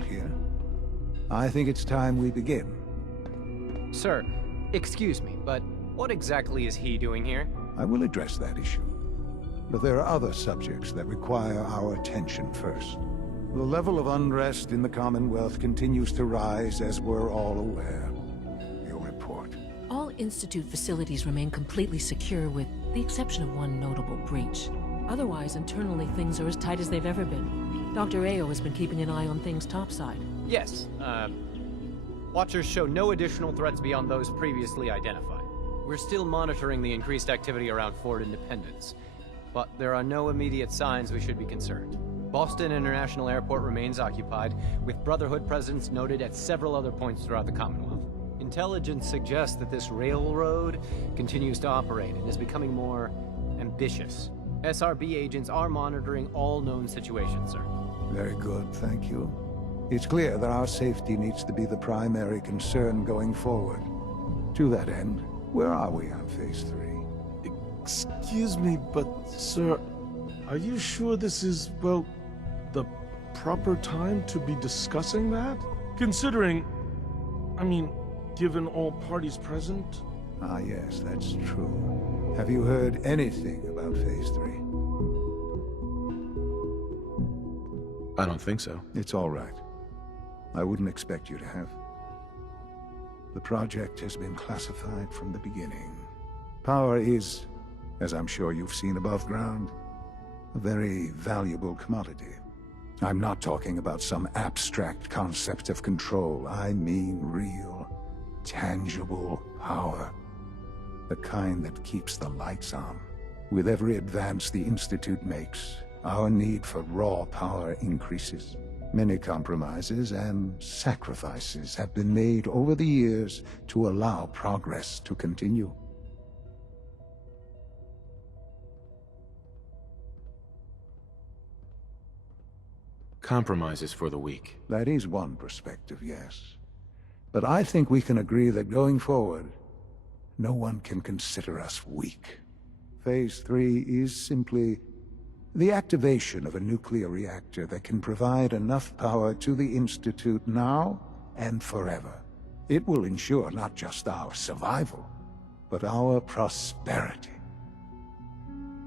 all here. I think it's time we begin. Sir, excuse me, but what exactly is he doing here? I will address that issue. But there are other subjects that require our attention first. The level of unrest in the Commonwealth continues to rise, as we're all aware. Your report. All Institute facilities remain completely secure with the exception of one notable breach. Otherwise, internally, things are as tight as they've ever been. Dr. Ayo has been keeping an eye on things topside. Yes, Watchers show no additional threats beyond those previously identified. We're still monitoring the increased activity around Fort Independence, but there are no immediate signs we should be concerned. Boston International Airport remains occupied, with Brotherhood presence noted at several other points throughout the Commonwealth. Intelligence suggests that this railroad continues to operate and is becoming more ambitious. SRB agents are monitoring all known situations, sir. Very good, thank you. It's clear that our safety needs to be the primary concern going forward. To that end, where are we on Phase 3? Excuse me, but, sir, are you sure this is, well, the proper time to be discussing that? Considering, I mean, given all parties present? Ah, yes, that's true. Have you heard anything about Phase 3? I don't think so. It's all right. I wouldn't expect you to have. The project has been classified from the beginning. Power is, as I'm sure you've seen above ground, a very valuable commodity. I'm not talking about some abstract concept of control. I mean real, tangible power. The kind that keeps the lights on. With every advance the Institute makes, our need for raw power increases. Many compromises and sacrifices have been made over the years to allow progress to continue. Compromises for the weak. That is one perspective, yes. But I think we can agree that going forward, no one can consider us weak. Phase 3 is simply the activation of a nuclear reactor that can provide enough power to the Institute now and forever. It will ensure not just our survival, but our prosperity.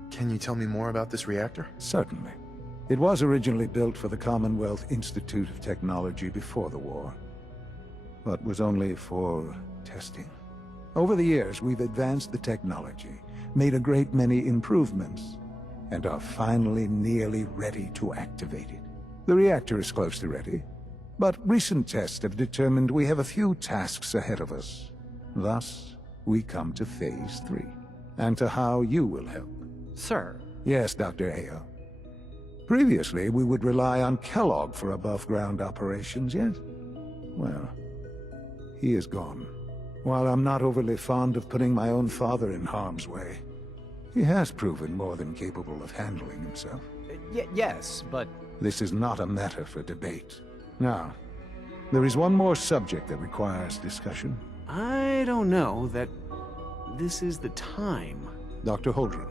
Can you tell me more about this reactor? Certainly. It was originally built for the Commonwealth Institute of Technology before the war, but was only for testing. Over the years, we've advanced the technology, made a great many improvements, and are finally nearly ready to activate it. The reactor is close to ready, but recent tests have determined we have a few tasks ahead of us. Thus, we come to Phase 3, and to how you will help. Sir. Yes, Dr. Ayo. Previously, we would rely on Kellogg for above-ground operations, yes? Well, he is gone. While I'm not overly fond of putting my own father in harm's way, he has proven more than capable of handling himself. Yes, but... This is not a matter for debate. Now, there is one more subject that requires discussion. I don't know that this is the time. Dr. Holdren,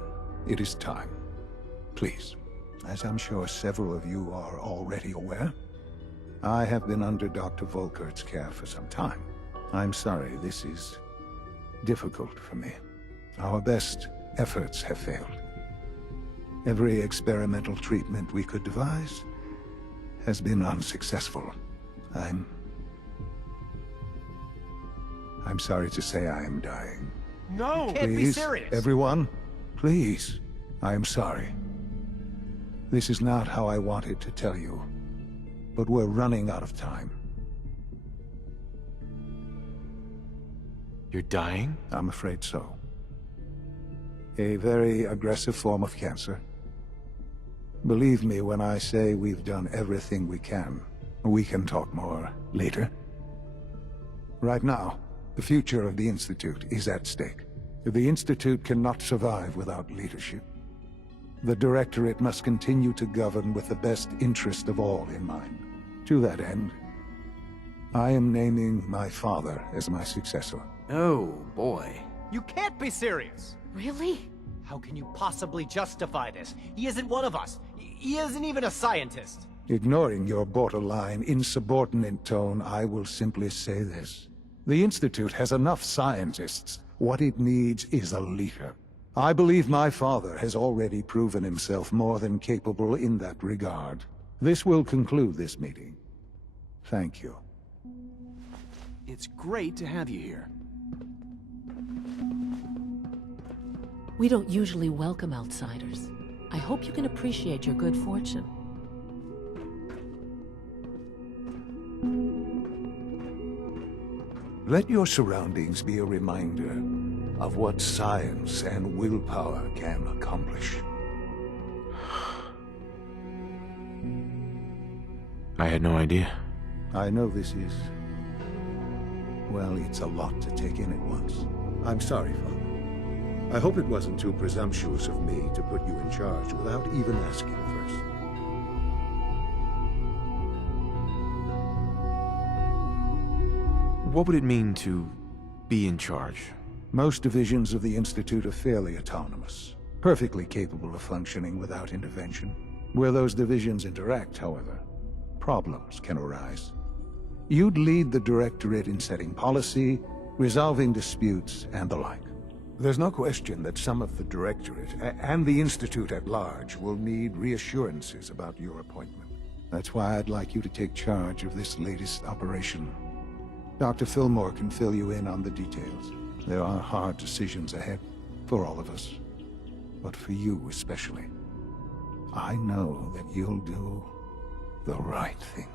it is time. Please, as I'm sure several of you are already aware, I have been under Dr. Volkert's care for some time. I'm sorry, this is difficult for me. Our best efforts have failed. Every experimental treatment we could devise has been unsuccessful. I'm sorry to say I am dying. No! You can't be serious! Everyone, please. I am sorry. This is not how I wanted to tell you, but we're running out of time. You're dying? I'm afraid so. A very aggressive form of cancer. Believe me when I say we've done everything we can. We can talk more later. Right now, the future of the Institute is at stake. The Institute cannot survive without leadership. The Directorate must continue to govern with the best interest of all in mind. To that end, I am naming my father as my successor. Oh, boy. You can't be serious! Really? How can you possibly justify this? He isn't one of us. He isn't even a scientist. Ignoring your borderline insubordinate tone, I will simply say this. The Institute has enough scientists. What it needs is a leader. I believe my father has already proven himself more than capable in that regard. This will conclude this meeting. Thank you. It's great to have you here. We don't usually welcome outsiders. I hope you can appreciate your good fortune. Let your surroundings be a reminder of what science and willpower can accomplish. I had no idea. I know this is... well, it's a lot to take in at once. I'm sorry, Father. I hope it wasn't too presumptuous of me to put you in charge without even asking first. What would it mean to be in charge? Most divisions of the Institute are fairly autonomous, perfectly capable of functioning without intervention. Where those divisions interact, however, problems can arise. You'd lead the Directorate in setting policy, resolving disputes, and the like. There's no question that some of the Directorate, and the Institute at large, will need reassurances about your appointment. That's why I'd like you to take charge of this latest operation. Dr. Fillmore can fill you in on the details. There are hard decisions ahead, for all of us. But for you especially. I know that you'll do the right thing.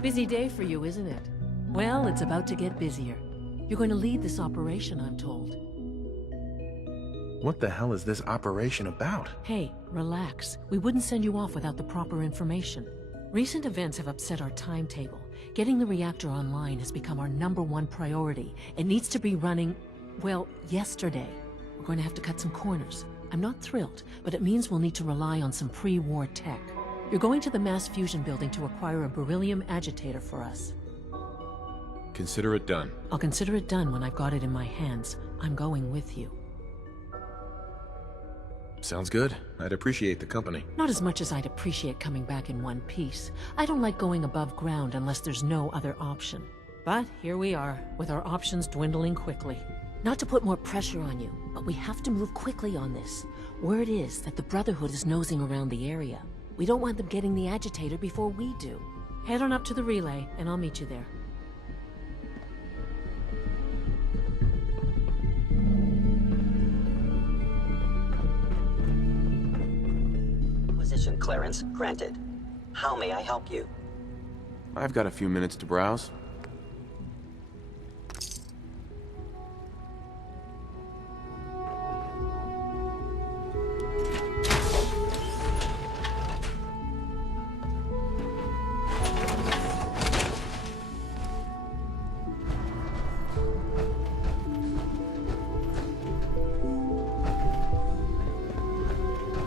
Busy day for you, isn't it? Well, it's about to get busier. You're going to lead this operation, I'm told. What the hell is this operation about? Hey, relax. We wouldn't send you off without the proper information. Recent events have upset our timetable. Getting the reactor online has become our #1 priority. It needs to be running, well, yesterday. We're going to have to cut some corners. I'm not thrilled, but it means we'll need to rely on some pre-war tech. You're going to the mass fusion building to acquire a beryllium agitator for us. Consider it done. I'll consider it done when I've got it in my hands. I'm going with you. Sounds good. I'd appreciate the company. Not as much as I'd appreciate coming back in one piece. I don't like going above ground unless there's no other option. But here we are, with our options dwindling quickly. Not to put more pressure on you, but we have to move quickly on this. Word is that the Brotherhood is nosing around the area. We don't want them getting the agitator before we do. Head on up to the relay, and I'll meet you there. Position clearance granted. How may I help you? I've got a few minutes to browse.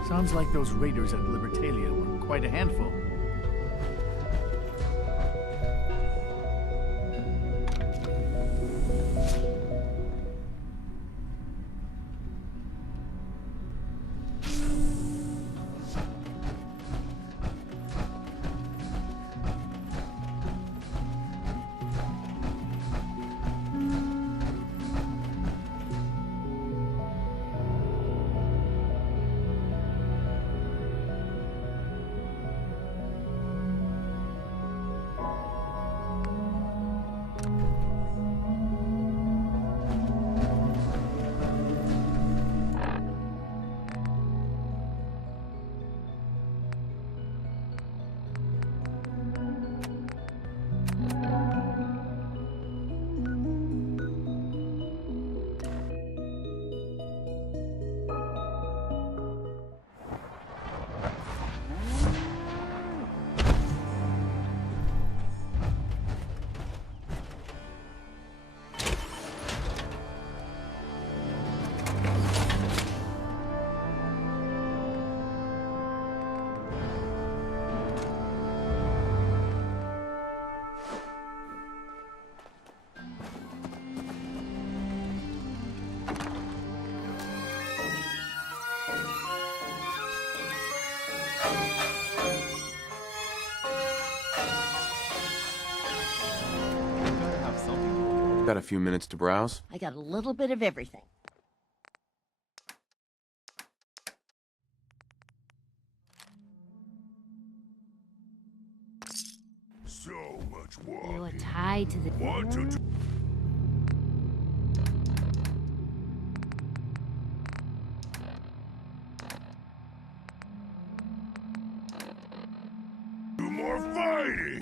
Sounds like those raiders at Libertalia were quite a handful. Got a few minutes to browse? I got a little bit of everything. So much walking. You are tied to the... Want to do more fighting.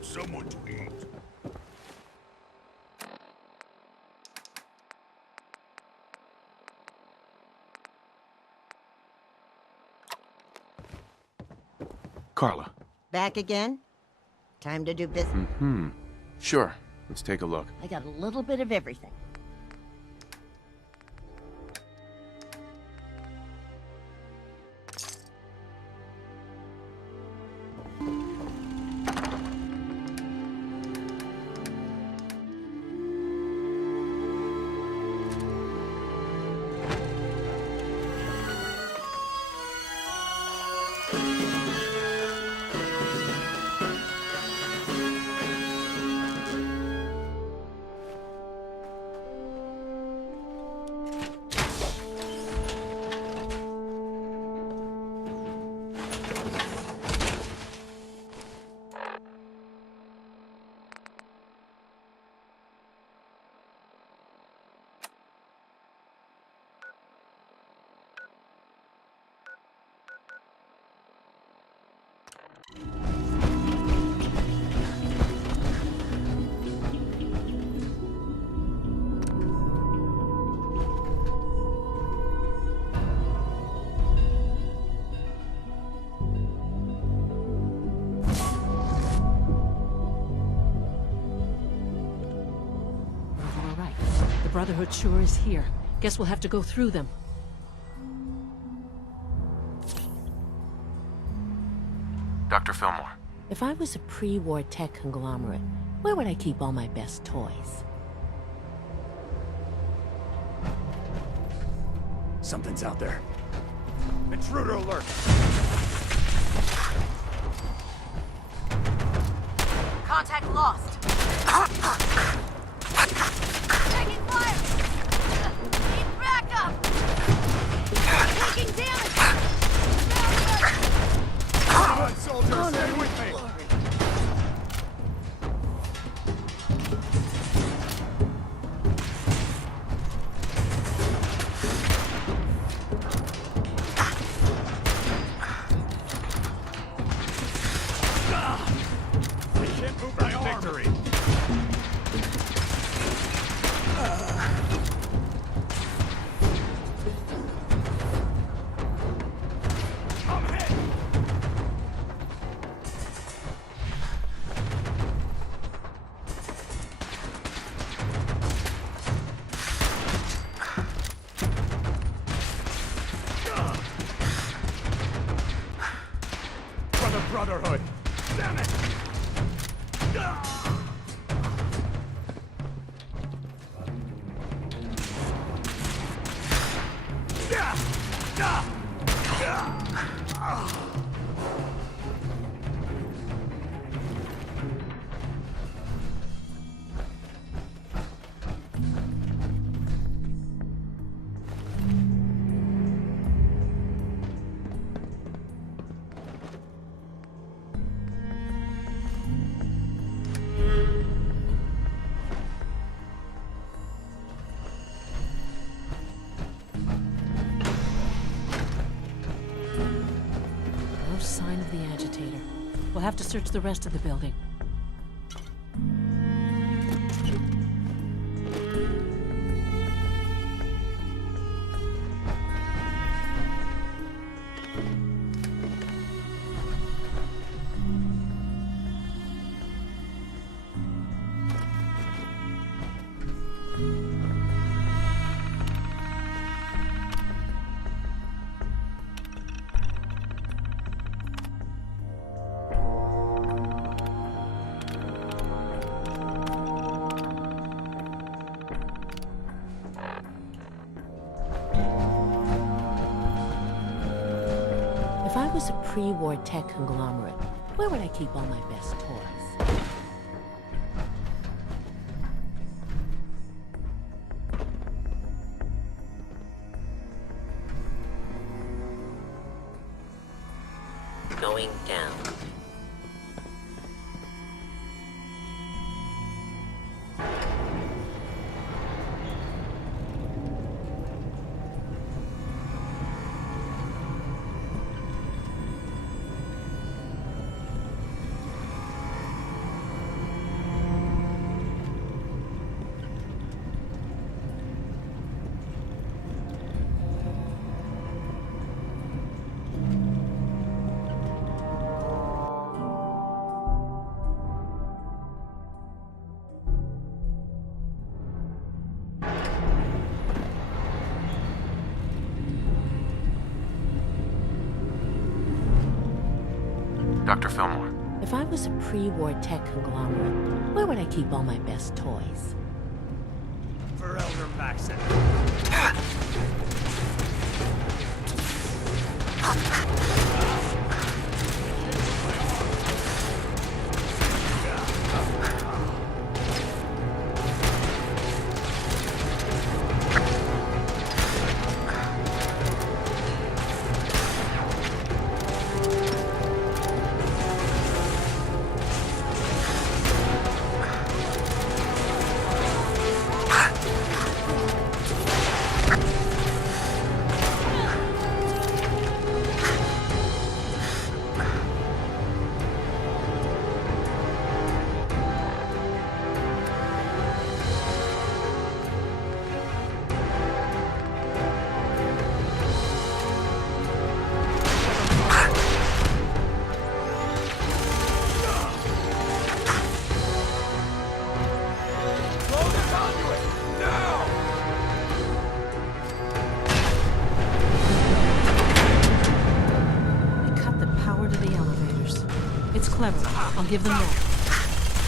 Someone to eat. Carla. Back again? Time to do business. Mm-hmm. Sure. Let's take a look. I got a little bit of everything. The Brotherhood sure is here. Guess we'll have to go through them. Dr. Fillmore. If I was a pre-war tech conglomerate, where would I keep all my best toys? Something's out there. Intruder alert! Contact lost. Taking fire. Need backup. Taking damage. Come on, soldier, stay with me! We can't move my arm! Victory! I'm hit! For the Brotherhood! Damn it! No sign of the agitator. We'll have to search the rest of the building. If I was a pre-war tech conglomerate, where would I keep all my best toys? Going down. Dr. Fillmore. If I was a pre-war tech conglomerate, where would I keep all my best toys? For Elder Maxon. Clever. I'll give them that.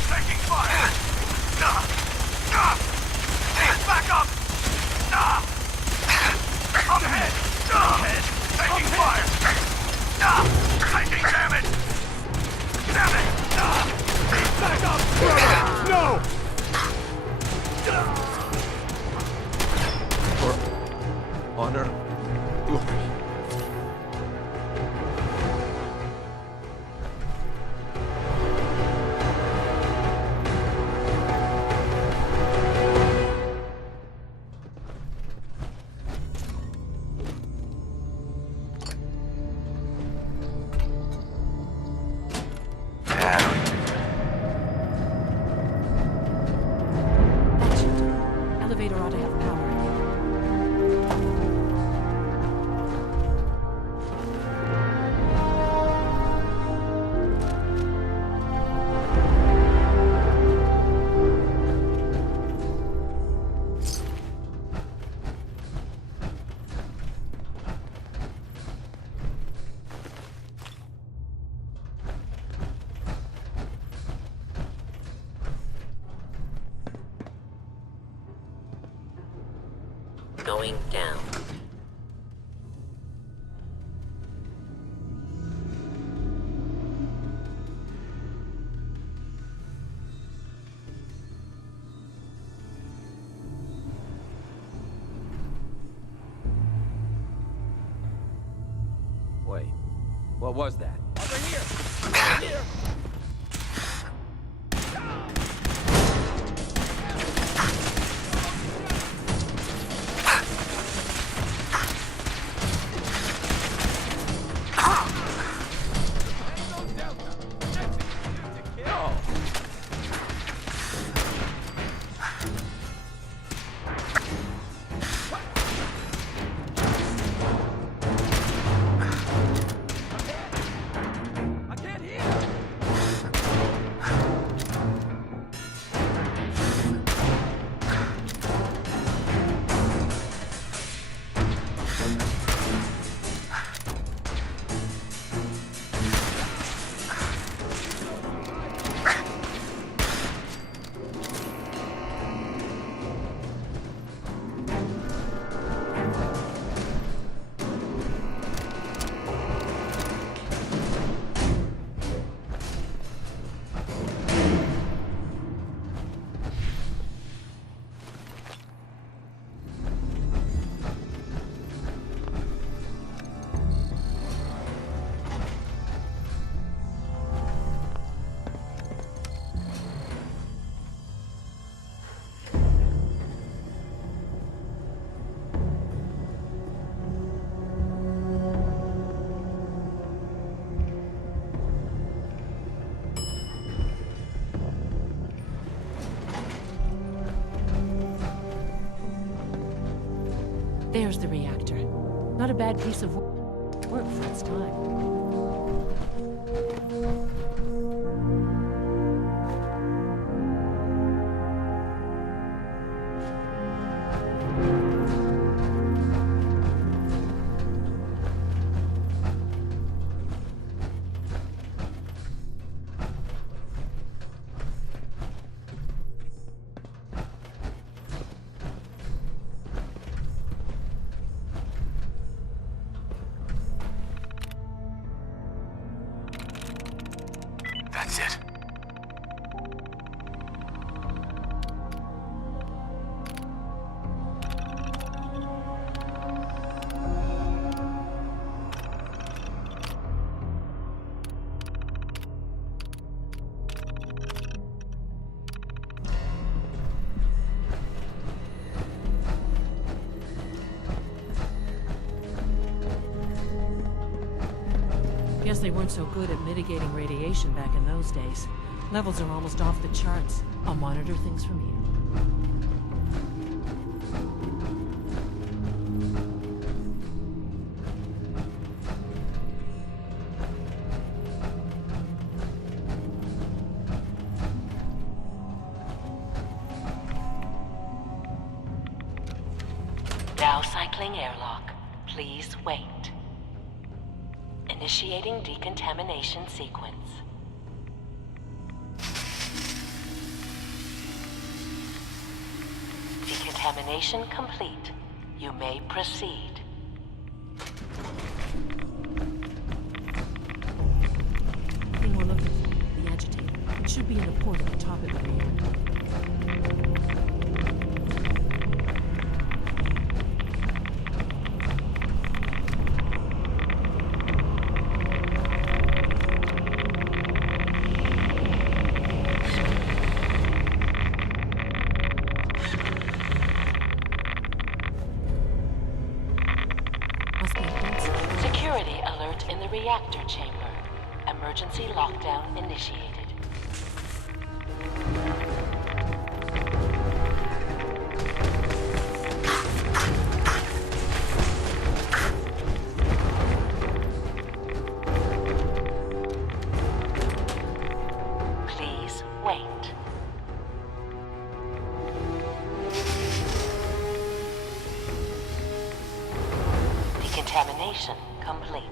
Taking fire! Back up! I'm ahead! Taking fire! Taking damage! Damn it! Back up! No! For honor, glory. That should do. Elevator ought to have power again. Going down. Wait, what was that? There's the reactor. Not a bad piece of work for its time. That's it. Guess they weren't so good at mitigating radiation back in those days. Levels are almost off the charts. I'll monitor things from here. Dow cycling airlock. Please wait. Initiating decontamination sequence. Decontamination complete. You may proceed. Thing we're looking for, the agitator. It should be in the port at the top of the reactor. Security alert in the reactor chamber. Emergency lockdown initiated. Please wait. Decontamination complete.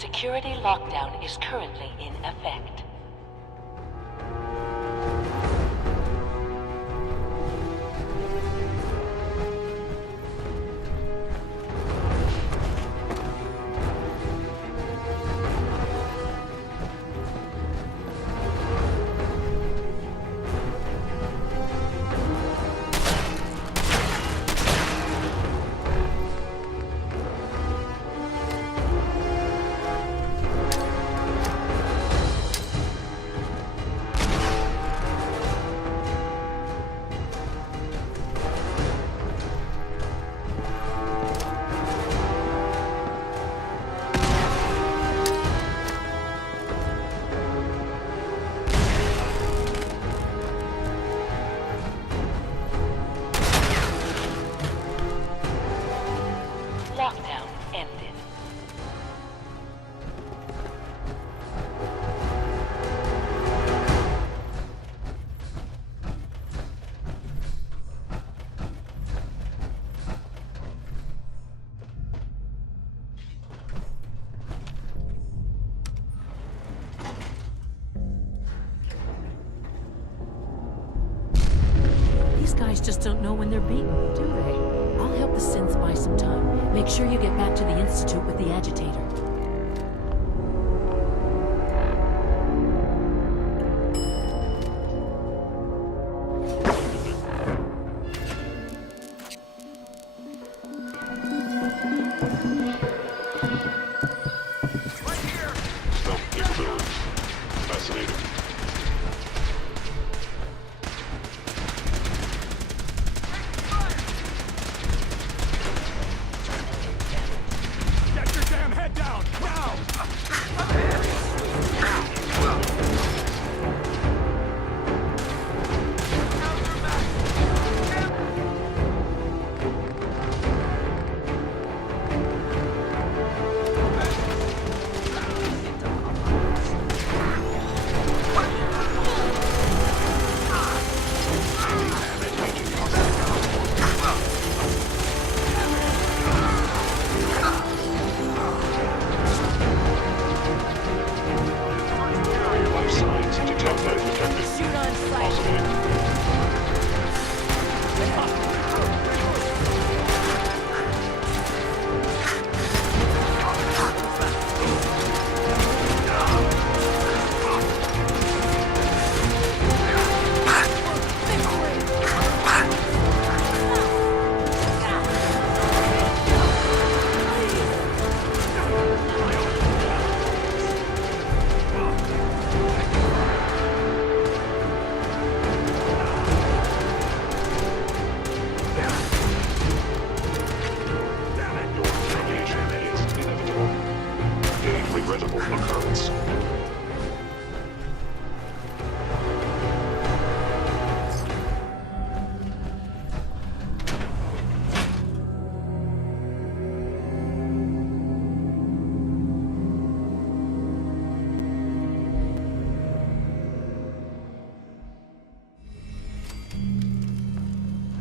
Security lockdown is currently in effect. These guys just don't know when they're beaten, do they? I'll help the synths buy some time. Make sure you get back to the Institute with the agitator.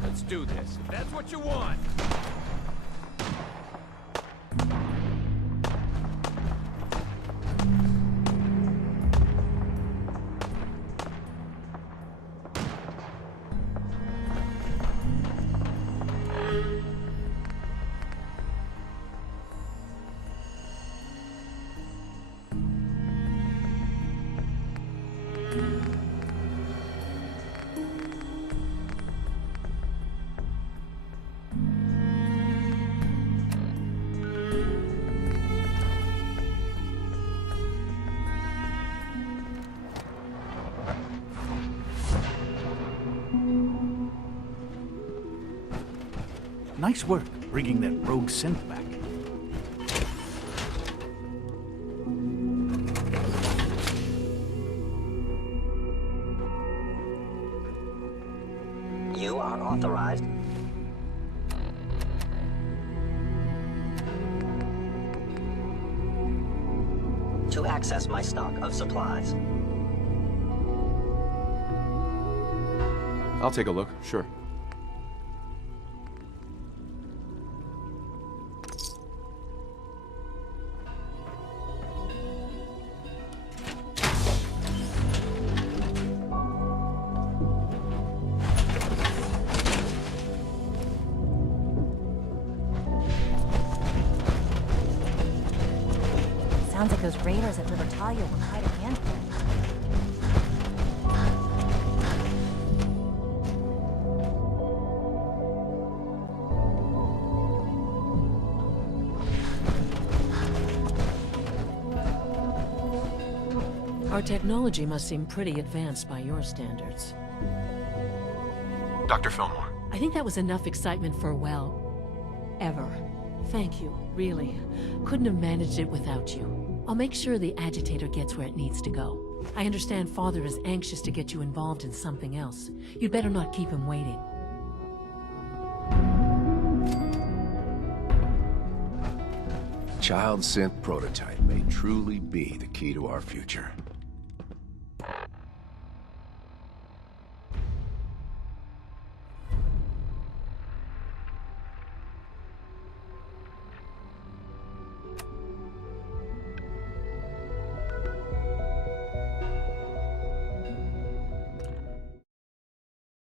Let's do this, if that's what you want. Nice work, bringing that rogue synth back. You are authorized. To access my stock of supplies. I'll take a look, sure. Sounds like those raiders at Libertalia were quite a handful. Our technology must seem pretty advanced by your standards. Dr. Fillmore. I think that was enough excitement for, well, ever. Thank you, really. Couldn't have managed it without you. I'll make sure the agitator gets where it needs to go. I understand Father is anxious to get you involved in something else. You'd better not keep him waiting. Child synth prototype may truly be the key to our future.